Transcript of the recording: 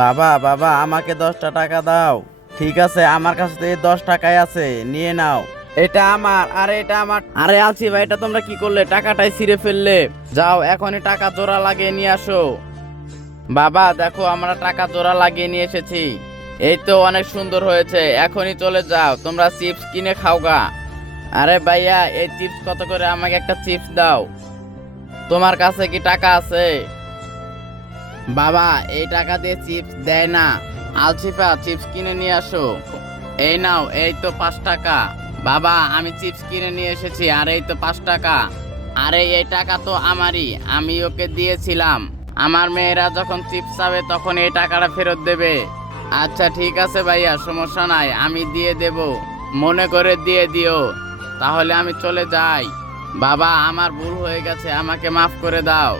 বাবা বাবা আমাকে 10টা টাকা দাও। ঠিক আছে, আমার কাছে তো এই 10 টাকাই আছে, নিয়ে নাও। এটা আমার, আরে এটা আমার। আরে আলছি ভাই, এটা তোমরা কি করলে? টাকাটাই ছিঁড়ে ফেললে। যাও এখনই টাকা জোড়া লাগিয়ে নিয়ে আসো। বাবা দেখো, আমরা টাকা জোড়া লাগিয়ে নিয়ে এসেছি। এই তো অনেক সুন্দর হয়েছে, এখনই চলে যাও, তোমরা চিপস কিনে খাও গা। আরে ভাইয়া, এই চিপস কত করে? আমাকে একটা চিপস দাও। তোমার কাছে কি টাকা আছে? বাবা এই টাকা দিয়ে চিপস দেয় না। আলছিপা, চিপস কিনে নিয়ে আসো। এই নাও, এই তো 5 টাকা। বাবা আমি চিপস কিনে নিয়ে এসেছি, আর এই তো 5 টাকা। আরে এই টাকা তো আমারই, আমি ওকে দিয়েছিলাম। আমার মেয়েরা যখন চিপস চাবে তখন এই টাকাটা ফেরত দেবে। আচ্ছা ঠিক আছে ভাইয়া, সমস্যা নাই, আমি দিয়ে দেব। মনে করে দিয়ে দিও। তাহলে আমি চলে যাই। বাবা আমার ভুল হয়ে গেছে, আমাকে মাফ করে দাও।